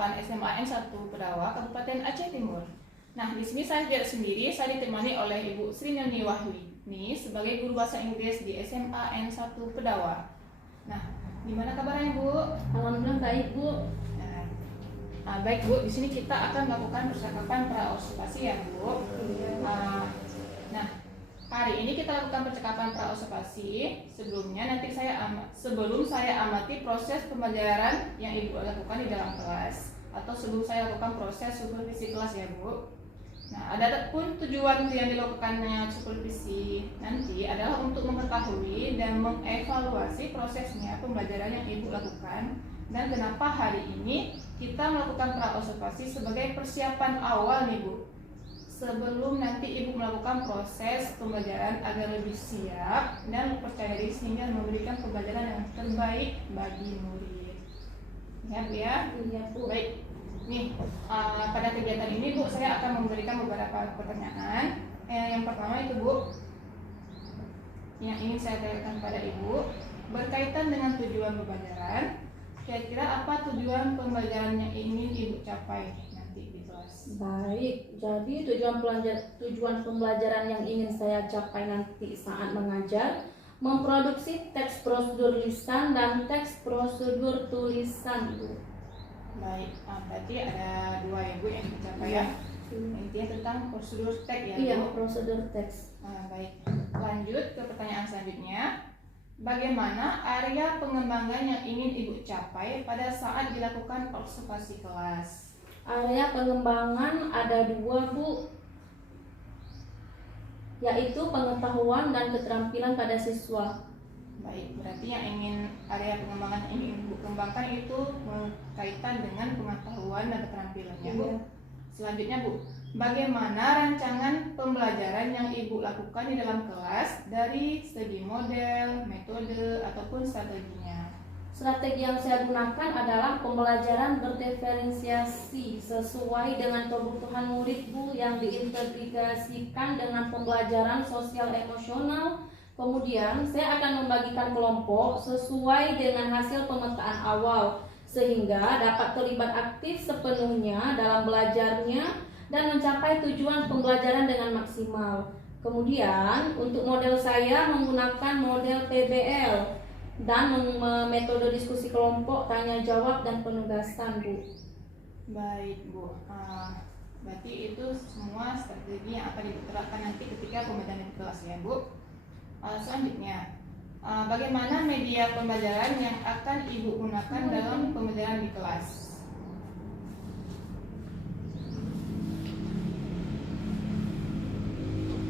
8 SMA N1 Pedawa, Kabupaten Aceh Timur. Nah, di sini saya tidak sendiri, saya ditemani oleh Ibu Sri Neni Wahyuni sebagai guru bahasa Inggris di SMA N1 Pedawa. Nah, gimana kabarnya Bu? Alhamdulillah baik Bu. Baik Bu, di sini kita akan melakukan percakapan pra-observasi ya Bu. Nah, hari ini kita lakukan percakapan pra-observasi. Sebelum saya amati proses pembelajaran yang Ibu lakukan di dalam kelas, atau sebelum saya lakukan proses supervisi kelas ya Bu. Nah, adapun tujuan yang dilakukannya supervisi nanti adalah untuk mengetahui dan mengevaluasi prosesnya pembelajaran yang Ibu lakukan, dan kenapa hari ini kita melakukan pra-observasi sebagai persiapan awal nih Bu, sebelum nanti Ibu melakukan proses pembelajaran agar lebih siap dan percaya diri sehingga memberikan pembelajaran yang terbaik bagi murid. Ya Bu ya? Iya Bu. Baik. Nih, pada kegiatan ini Bu, saya akan memberikan beberapa pertanyaan. Yang pertama itu Bu, yang ingin saya tanyakan pada Ibu, berkaitan dengan tujuan pembelajaran. Kira-kira apa tujuan pembelajaran yang ingin Ibu capai nanti di kelas? Baik, jadi tujuan pembelajaran yang ingin saya capai nanti saat mengajar, memproduksi teks prosedur lisan dan teks prosedur tulisan Bu. Baik, berarti ada dua ya Bu yang dicapai ya. Intinya tentang prosedur teks ya Bu. Iya, prosedur teks. Baik, lanjut ke pertanyaan selanjutnya. Bagaimana area pengembangan yang ingin Ibu capai pada saat dilakukan observasi kelas? Area pengembangan ada dua Bu, yaitu pengetahuan dan keterampilan pada siswa. Baik, berarti yang area pengembangan yang ingin Ibu kembangkan itu berkaitan dengan pengetahuan dan keterampilannya Bu. Selanjutnya Bu, bagaimana rancangan pembelajaran yang Ibu lakukan di dalam kelas dari segi model, metode, ataupun strateginya? Strategi yang saya gunakan adalah pembelajaran berdiferensiasi sesuai dengan kebutuhan murid Bu, yang diintegrasikan dengan pembelajaran sosial emosional. Kemudian saya akan membagikan kelompok sesuai dengan hasil pemetaan awal, sehingga dapat terlibat aktif sepenuhnya dalam belajarnya dan mencapai tujuan pembelajaran dengan maksimal. Kemudian untuk model saya menggunakan model PBL dan metode diskusi kelompok, tanya jawab, dan penugasan Bu. Baik Bu, berarti itu semua strategi yang akan diterapkan nanti ketika pembelajaran di kelas ya Bu. Selanjutnya, bagaimana media pembelajaran yang akan Ibu gunakan dalam pembelajaran di kelas?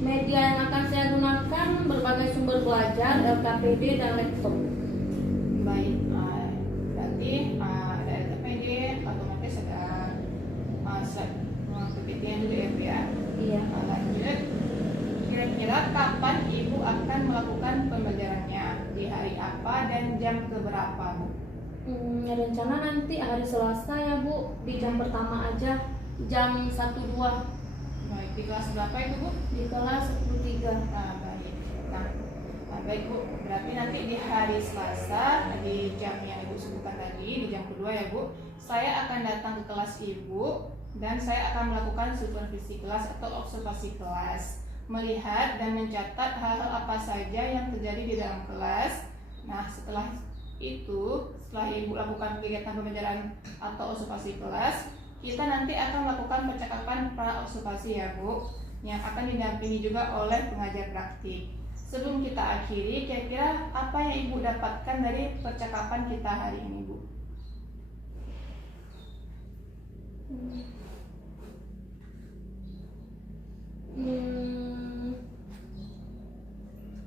Media yang akan saya gunakan berbagai sumber belajar, LKPD dan laptop. Baik, berarti ada LKPD, otomatis ada PPT juga ya Bu ya? Iya. Lanjut, kira-kira kapan Ibu akan melakukan pembelajarannya? Di hari apa dan jam keberapa Bu? Rencana nanti hari Selasa ya Bu, di jam pertama aja, jam 1-2. Baik, di kelas berapa itu Bu? Di kelas 10-3. Baik. Baik Bu, berarti nanti di hari Selasa di jam yang Ibu sebutkan tadi, di jam kedua ya Bu, saya akan datang ke kelas Ibu dan saya akan melakukan supervisi kelas atau observasi kelas, melihat dan mencatat hal-hal apa saja yang terjadi di dalam kelas. Nah, setelah Ibu lakukan kegiatan pembelajaran atau observasi kelas, kita nanti akan melakukan percakapan pra-observasi ya Bu, yang akan didampingi juga oleh pengajar praktik. Sebelum kita akhiri, kira-kira apa yang Ibu dapatkan dari percakapan kita hari ini Bu?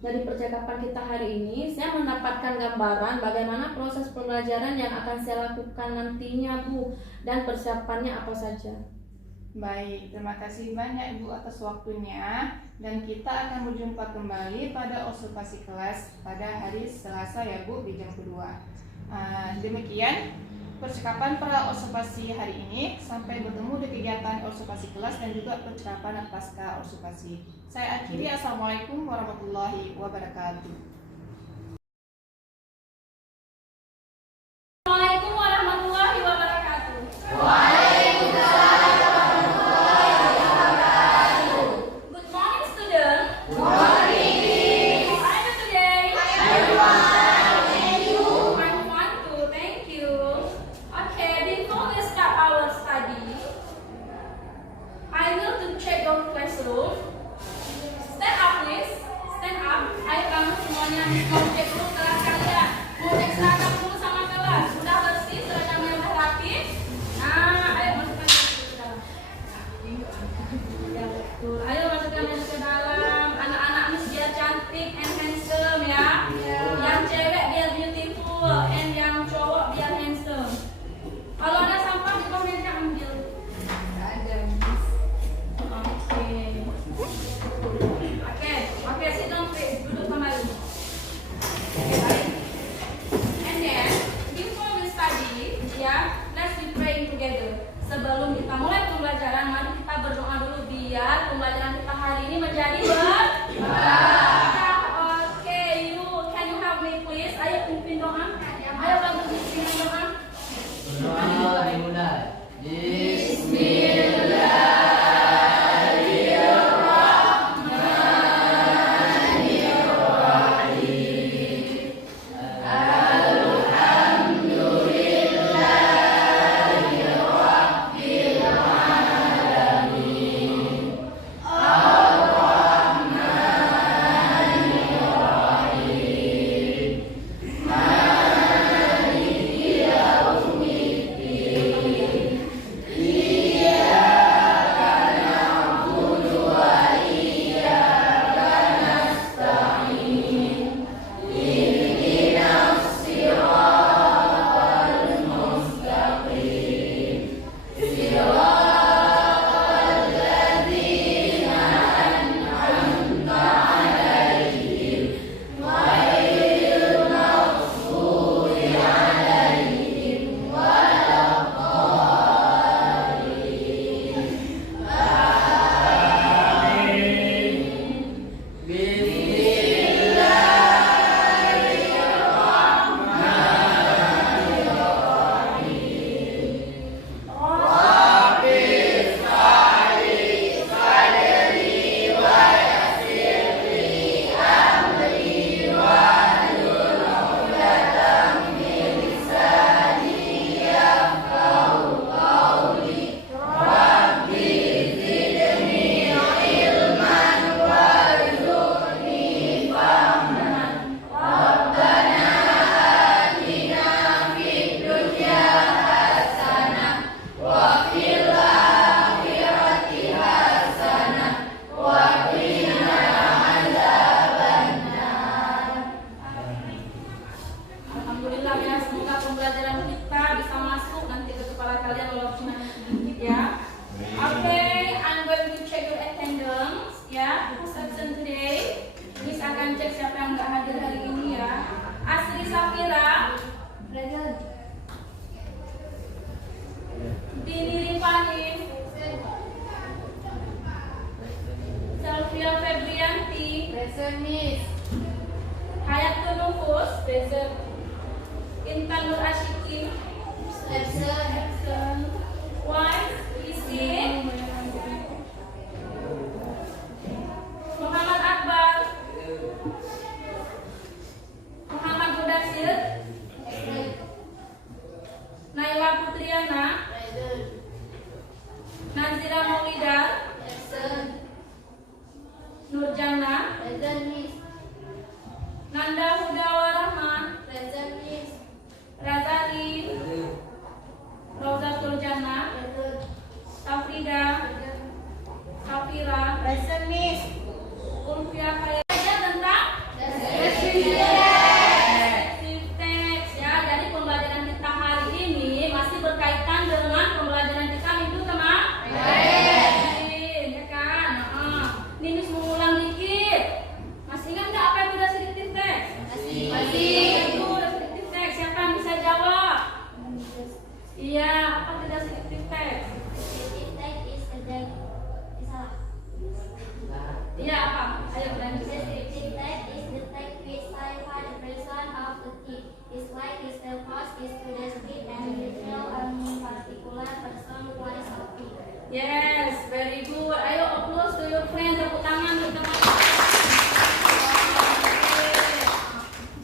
Dari percakapan kita hari ini, saya mendapatkan gambaran bagaimana proses pembelajaran yang akan saya lakukan nantinya Bu, dan persiapannya apa saja. Baik, terima kasih banyak Ibu atas waktunya, dan kita akan berjumpa kembali pada observasi kelas pada hari Selasa ya Bu, di jam kedua. Demikian percakapan pra observasi hari ini. Sampai bertemu di kegiatan observasi kelas dan juga percakapan pasca observasi. Saya akhiri, assalamualaikum warahmatullahi wabarakatuh. Assalamualaikum warahmatullahi wabarakatuh. pembelajaran kita hari ini menjadi Oke, can you help me please? Ayo pimpin doa. Ayo bantu pimpin doa. Doa dimulai. Alhamdulillah ya, semoga pembelajaran kita bisa masuk nanti ke kepala kalian walaupun hanya sedikit ya. Okay, I'm going to check your attendance ya. Who's absent today? Miss akan cek siapa yang nggak hadir hari ini ya. Asri Safira, present. Dini Rifani, Sylvia Febrianti, Present, Miss. Hayatul Nufus, present. Intan Nur Ashikin, absent. Wise, Isi, Muhammad Akbar, Muhammad Mudasir, Naila Putriana, Nazira Maulida, Nurjana, Nanda Huda Warahman, Razali, Rozatul Jannah, Tafrida, Safira, Present, Miss. Ulfia Khairiyah tentang descriptive text ya. Jadi pembelajaran kita hari ini masih berkaitan dengan pembelajaran kita minggu kemarin, ya kan? Ini Miss mengulang dikit. Masih ingat nggak apa itu descriptive text? Masih. Itu descriptive text. Siapa yang bisa jawab? Iya, apa itu descriptive text? Iya apa? Ayo lanjut. Descriptive text is the text which clarifies the person of the thing. Its like is the first is to describe and detail a particular person, place, or thing. Yes, very good. Ayo applause to your friend. Tepuk tangan untuk teman.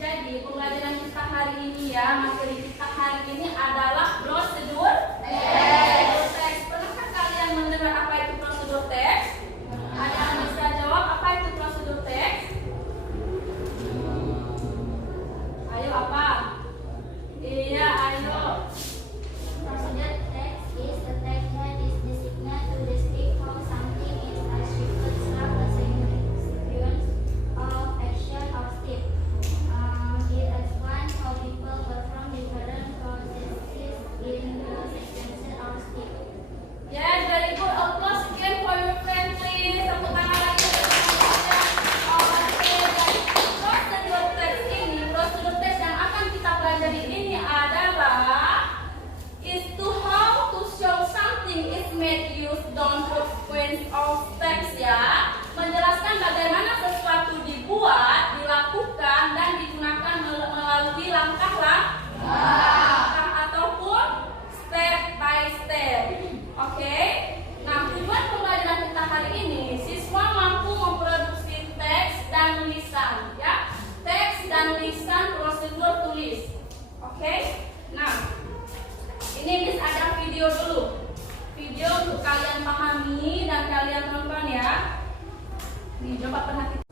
Jadi pembelajaran kita hari ini ya, materi kita hari ini adalah prosedur teks. Pernahkah kalian mendengar apa itu prosedur teks? Ada yang bisa jawab apa itu prosedur teks? Ayo apa? Iya, ayo. Procedure text is the text that is designated to Coba perhatikan.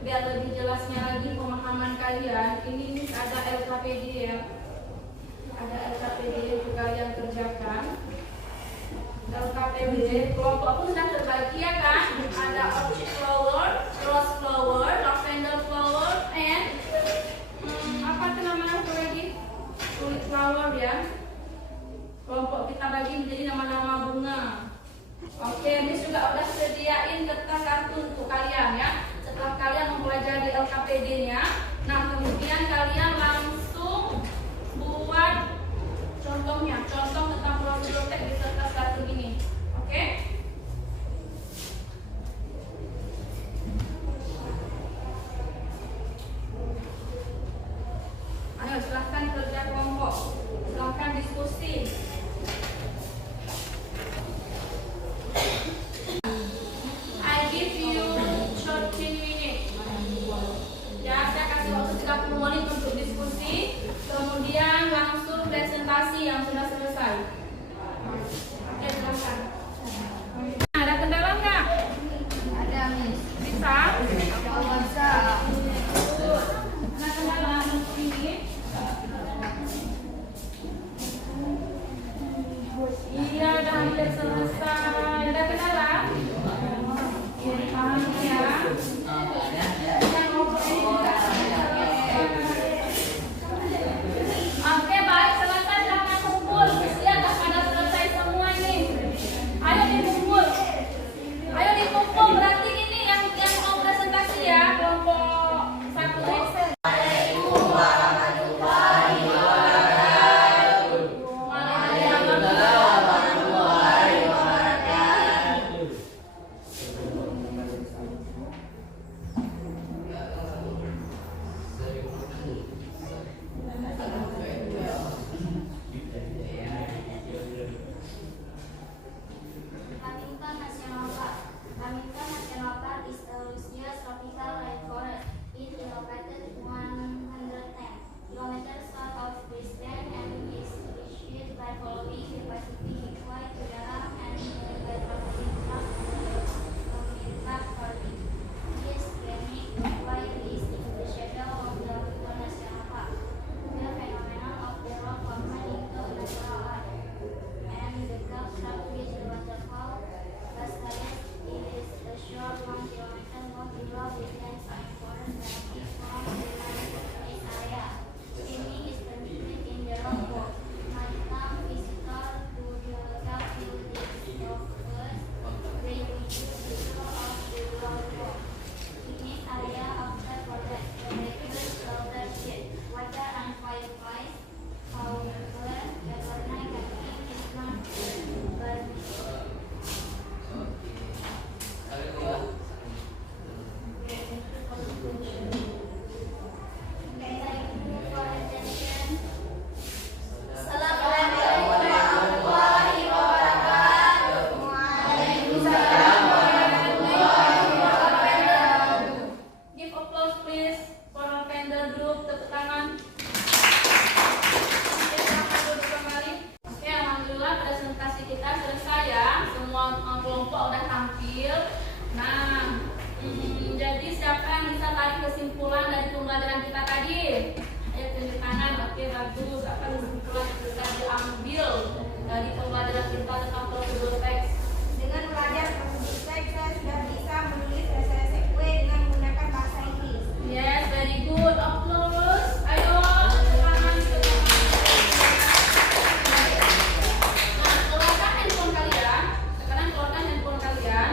Biar lebih jelasnya lagi pemahaman kalian, ini ada LKPD ya, ada LKPD juga yang kerjakan. LKPD kelompok pun sudah terbagi ya kan, ada orchid flower, rose flower, lavender flower, and apa itu namanya lagi, tulip flower ya. Kelompok kita bagi menjadi nama-nama bunga. Oke, Miss juga udah sediain kertas kartu untuk kalian ya. Setelah kalian mempelajari LKPD-nya, nah kemudian kalian langsung buat contohnya, contoh tentang prosedur tek di kertas kartu ini. Oke? Ayo silahkan kerja kelompok, silahkan diskusi. I give you 30 minutes. Ya, saya kasih waktu 30 menit untuk diskusi, kemudian langsung presentasi yang sudah selesai. Oke, silakan. Ada kendala nggak? Ada, Miss. Bisa? Kalau bisa. Ada kendala untuk ini? Iya, udah hampir selesai. Ada kendala? Paham ya? Yang ngobrol ini juga. Oke, baik, selesai. Silahkan kumpul. Lihat pada selesai semua ini. Ayo dikumpul. Ayo dikumpul. Berarti ini yang mau presentasi ya, kelompok 1. Jadi siapa yang bisa tarik kesimpulan dari pembelajaran kita tadi? Ayo tunjuk tangan. Oke, bagus. Apa kesimpulan yang bisa diambil dari pembelajaran kita tentang prosedur teks? Dengan belajar prosedur teks, saya sudah bisa menulis SSQ dengan menggunakan bahasa Inggris. Yes, very good. Applause. Ayo, tepuk tangan. Nah, keluarkan handphone kalian. Sekarang keluarkan handphone kalian.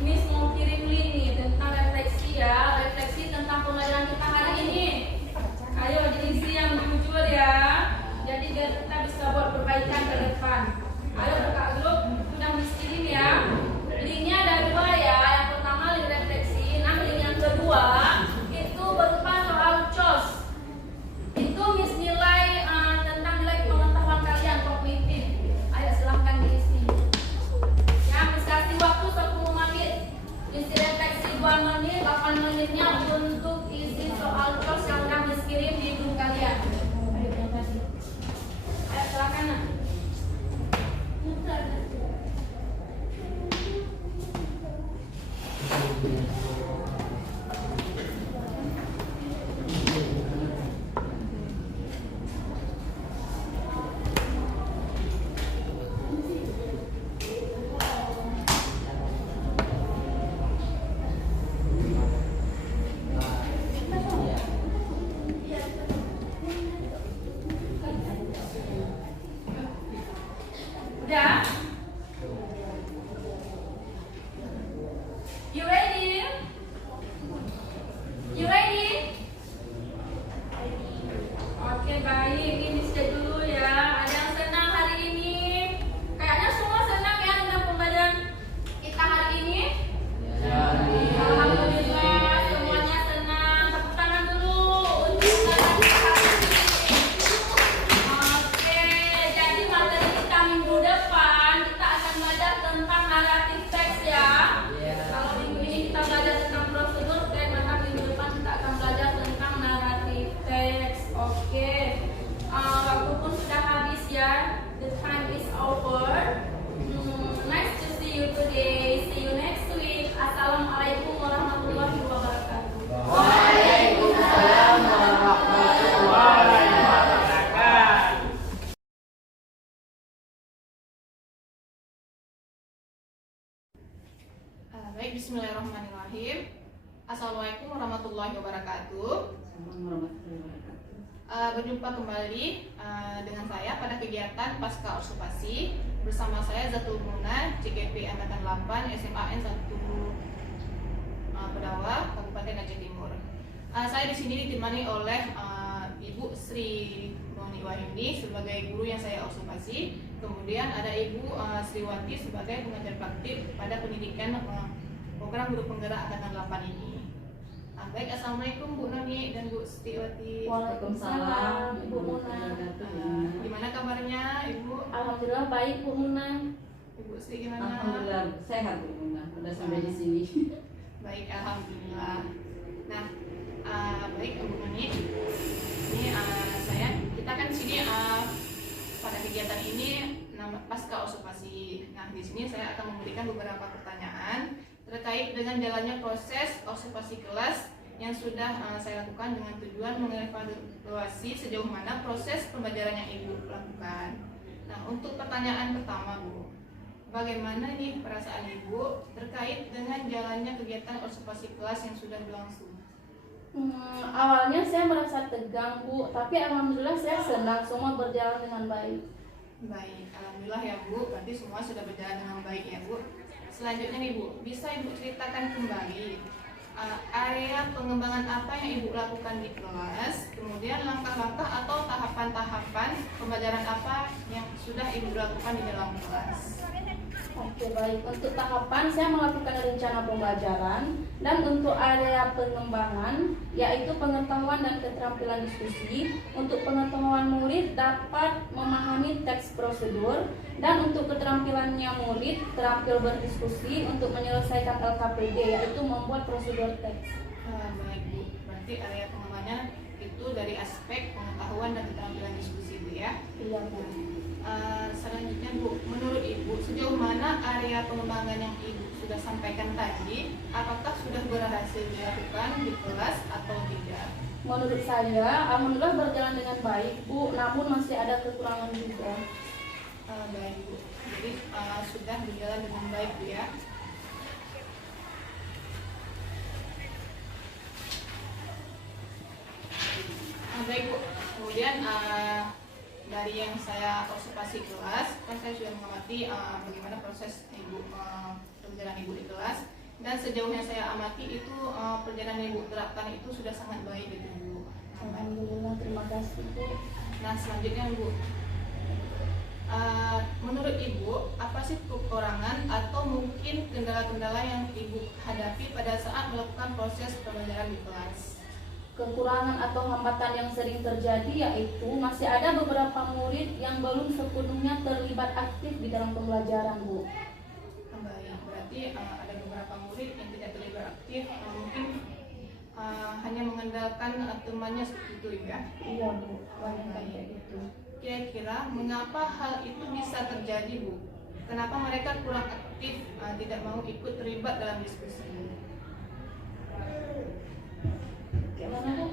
Miss mau kirim link nih tentang refleksi ya. Refleksi tentang pembelajaran kita hari ini. Ayo diisi yang jujur ya. Jadi biar kita bisa buat perbaikan ke depan. Ayo buka grup. Sudah Miss kirim ya. Linknya ada 2 ya. Yang pertama link refleksi. Nah, link yang kedua itu berupa soal COS. Itu Miss nilai tentang nilai pengetahuan kalian kognitif. Ayo silahkan diisi. Ya, Miss kasih waktu 10 menit. Isi refleksi 2 menit, 8 menitnya untuk isi soal COS yang udah Miss kirim di grup kalian. Ayo yang tadi. Ayo silahkan nak. Udah? You ready? You ready? Oke, baik. Ini stay dulu ya. Ada yang senang hari ini? Kayaknya semua senang ya dengan pembelajaran kita hari ini. Alhamdulillah, semuanya senang. Tepuk tangan dulu untuk kakak kita. Oke, jadi materi kita minggu depan kita akan belajar tentang naratif teks ya. Kalau minggu ini kita belajar tentang prosedur teks, maka minggu depan kita akan belajar tentang naratif teks. Oke, waktu pun sudah habis ya. The time is over. Nice to see you today. See you next week. Assalamualaikum warahmatullahi wabarakatuh. Waalaikumsalam warahmatullahi wabarakatuh. Baik, bismillahirrahmanirrahim. Assalamualaikum warahmatullahi wabarakatuh. Berjumpa kembali dengan saya pada kegiatan Pasca Observasi bersama saya Zatul Muna, CGP Angkatan 8 SMAN 1 Pedawa, Kabupaten Aceh Timur. Saya di sini ditemani oleh Ibu Sri Noni Wahyuni sebagai guru yang saya observasi. Kemudian ada Ibu Sriwati sebagai pengajar praktik pada pendidikan program guru penggerak Angkatan 8 ini. Baik, assalamualaikum Bu Noni dan Bu Sriwati. Waalaikumsalam, Ibu Muna. Gimana kabarnya Ibu? Alhamdulillah baik, Bu Muna. Ibu Sri gimana? Alhamdulillah sehat Bu Muna, udah sampai di sini. Baik, alhamdulillah. Nah, baik Bu Noni. Ini kita kan di sini pada kegiatan ini pasca observasi. Nah, di sini saya akan memberikan beberapa pertanyaan terkait dengan jalannya proses observasi kelas yang sudah saya lakukan dengan tujuan mengevaluasi sejauh mana proses pembelajaran yang Ibu lakukan. Nah, untuk pertanyaan pertama Bu, bagaimana nih perasaan Ibu terkait dengan jalannya kegiatan observasi kelas yang sudah berlangsung? Awalnya saya merasa tegang Bu, tapi alhamdulillah saya senang, semua berjalan dengan baik. Baik, alhamdulillah ya Bu, berarti semua sudah berjalan dengan baik ya Bu. Selanjutnya nih Bu, bisa Ibu ceritakan kembali area pengembangan apa yang Ibu lakukan di kelas, kemudian langkah-langkah atau tahapan-tahapan pembelajaran apa yang sudah Ibu lakukan di dalam kelas. Oke, baik. Untuk tahapan saya melakukan rencana pembelajaran, dan untuk area pengembangan yaitu pengetahuan dan keterampilan diskusi. Untuk pengetahuan murid dapat memahami teks prosedur, dan untuk keterampilannya murid terampil berdiskusi untuk menyelesaikan LKPD yaitu membuat prosedur teks. Baik Bu, berarti area pengembangannya itu dari aspek pengetahuan dan keterampilan diskusi Bu ya. Iya Bu. Selanjutnya Bu, menurut Ibu sejauh mana area pengembangan yang Ibu sudah sampaikan tadi, apakah sudah berhasil dilakukan di kelas atau tidak? Menurut saya, alhamdulillah berjalan dengan baik Bu, namun masih ada kekurangan juga. Baik Bu, jadi sudah berjalan dengan baik Bu ya. Baik Bu, kemudian dari yang saya observasi kelas, kan saya sudah mengamati bagaimana proses perjalanan Ibu di kelas, dan sejauh yang saya amati itu perjalanan Ibu terapkan itu sudah sangat baik gitu Bu. Alhamdulillah, terima kasih Bu. Nah selanjutnya Bu, menurut Ibu apa sih kekurangan atau mungkin kendala-kendala yang Ibu hadapi pada saat melakukan proses pembelajaran di kelas? Kekurangan atau hambatan yang sering terjadi yaitu masih ada beberapa murid yang belum sepenuhnya terlibat aktif di dalam pembelajaran Bu. Baik, berarti ada beberapa murid yang tidak terlibat aktif, mungkin hanya mengandalkan temannya seperti itu ya. Iya Bu, banyak kayak gitu. Kira-kira mengapa hal itu bisa terjadi Bu? Kenapa mereka kurang aktif, tidak mau ikut terlibat dalam diskusi? Gimana Bu?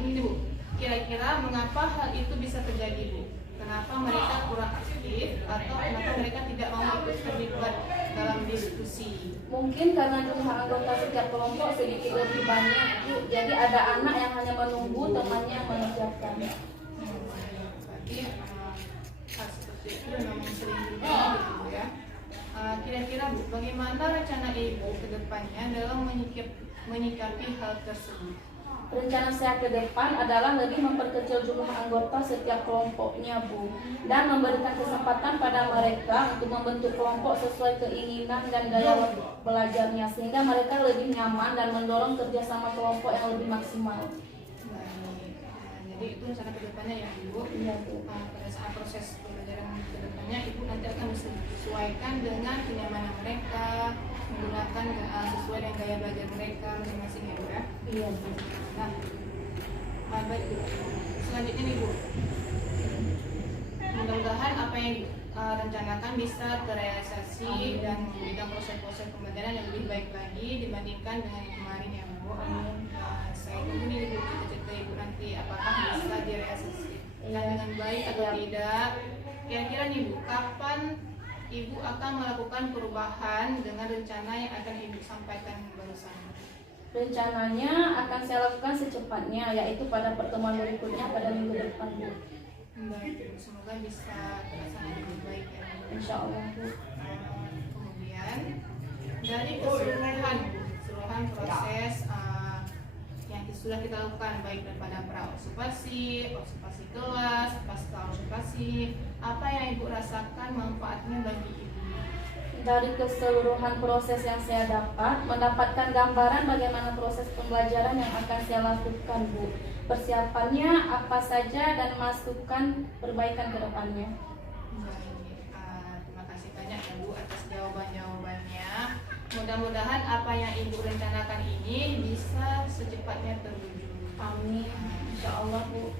Ini Bu, kira-kira mengapa hal itu bisa terjadi Bu? Kenapa mereka kurang aktif atau kenapa mereka tidak mau ikut terlibat dalam diskusi? Mungkin karena jumlah anggota setiap kelompok sedikit lebih banyak Bu. Jadi ada anak yang hanya menunggu temannya yang mengerjakan. Berarti hal seperti itu memang sering terjadi gitu Bu ya. Kira-kira Bu, bagaimana rencana Ibu ke depannya dalam menyikapi hal tersebut? Rencana saya ke depan adalah lebih memperkecil jumlah anggota setiap kelompoknya Bu, dan memberikan kesempatan pada mereka untuk membentuk kelompok sesuai keinginan dan gaya belajarnya, sehingga mereka lebih nyaman dan mendorong kerjasama kelompok yang lebih maksimal. Baik, jadi itu rencana ke depannya ya Ibu. Iya Bu. Pada saat proses pembelajaran ke depannya Ibu nanti akan menyesuaikan dengan kenyamanan mereka, menggunakan sesuai dengan gaya belajar mereka masing-masing ya Bu ya. Iya Bu. Nah, baik Bu. Selanjutnya nih Bu, mudah-mudahan apa yang rencanakan bisa terrealisasi dan memberikan proses-proses pembelajaran yang lebih baik lagi dibandingkan dengan yang kemarin ya Bu. Saya tunggu nih Bu, cerita Ibu nanti apakah bisa direalisasi dengan baik atau tidak. Kira-kira nih Bu, kapan Ibu akan melakukan perubahan dengan rencana yang akan Ibu sampaikan barusan? Rencananya akan saya lakukan secepatnya, yaitu pada pertemuan berikutnya pada minggu depan Bu. Baik, semoga bisa terlaksana dengan baik ya. Insya Allah Bu. Kemudian dari keseluruhan proses yang sudah kita lakukan baik daripada pra-observasi, observasi kelas, pasca observasi, apa yang Ibu rasakan manfaatnya bagi Ibu? Dari keseluruhan proses yang saya dapat, mendapatkan gambaran bagaimana proses pembelajaran yang akan saya lakukan Bu. Persiapannya apa saja dan masukan perbaikan ke depannya. Baik, terima kasih banyak ya Bu atas jawaban-jawabannya. Mudah-mudahan apa yang Ibu rencanakan ini bisa secepatnya terwujud. Amin. Insya Allah Bu.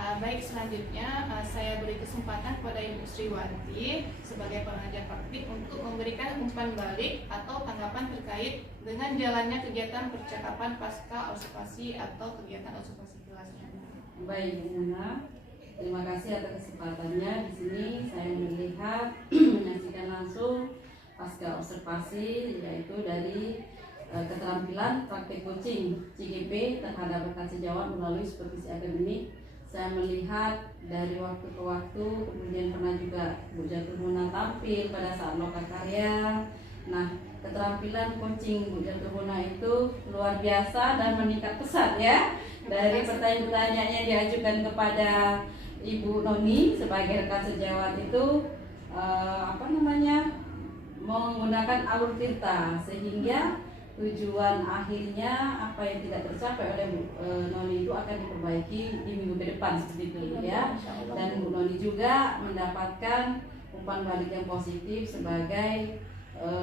Baik, selanjutnya saya beri kesempatan kepada Ibu Sriwanti sebagai pengajar praktik untuk memberikan umpan balik atau tanggapan terkait dengan jalannya kegiatan percakapan pasca observasi atau kegiatan observasi kelasnya. Baik, Bu Muna. Terima kasih atas kesempatannya. Di sini saya melihat menyaksikan langsung pasca observasi, yaitu dari keterampilan praktik coaching CGP terhadap bakat sejawat melalui supervisi akademik. Saya melihat dari waktu ke waktu, kemudian pernah juga Bu Jatuhuna tampil pada saat loka karya. Nah, keterampilan coaching Bu Jatuhuna itu luar biasa dan meningkat pesat ya. Dari pertanyaan-pertanyaan yang diajukan kepada Ibu Noni sebagai rekan sejawat itu menggunakan alur tirta, sehingga tujuan akhirnya apa yang tidak tercapai oleh Bu Noni itu akan diperbaiki di minggu ke depan seperti itu ya. Dan Bu Noni juga mendapatkan umpan balik yang positif sebagai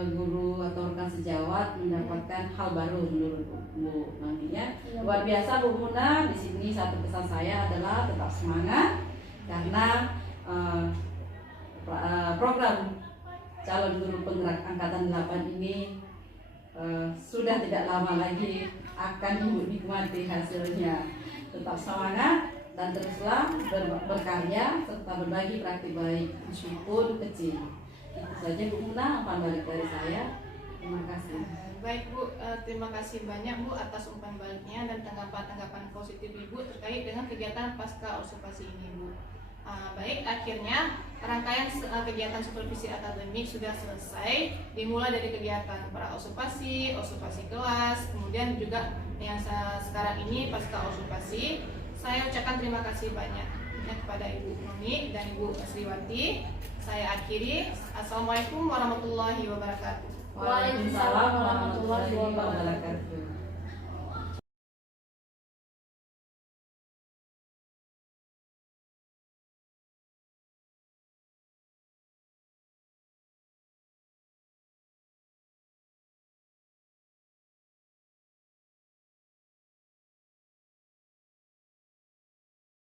guru atau rekan sejawat mendapatkan hal baru menurut Bu Nani ya. Luar biasa Bu Muna. Di sini satu pesan saya adalah tetap semangat karena program calon guru penggerak angkatan 8 ini sudah tidak lama lagi akan Ibu nikmati hasilnya. Tetap semangat dan teruslah berkarya serta berbagi praktik baik meskipun kecil. Itu saja Bu Muna, umpan balik dari saya. Terima kasih. Baik Bu, terima kasih banyak Bu atas umpan baliknya dan tanggapan-tanggapan positif Ibu terkait dengan kegiatan pasca observasi ini Bu. Baik, akhirnya rangkaian kegiatan supervisi akademik sudah selesai, dimulai dari kegiatan pra observasi, observasi kelas, kemudian juga yang sekarang ini pasca observasi. Saya ucapkan terima kasih banyak kepada Ibu Noni dan Ibu Sriwati. Saya akhiri. Assalamualaikum warahmatullahi wabarakatuh. Waalaikumsalam warahmatullahi wabarakatuh.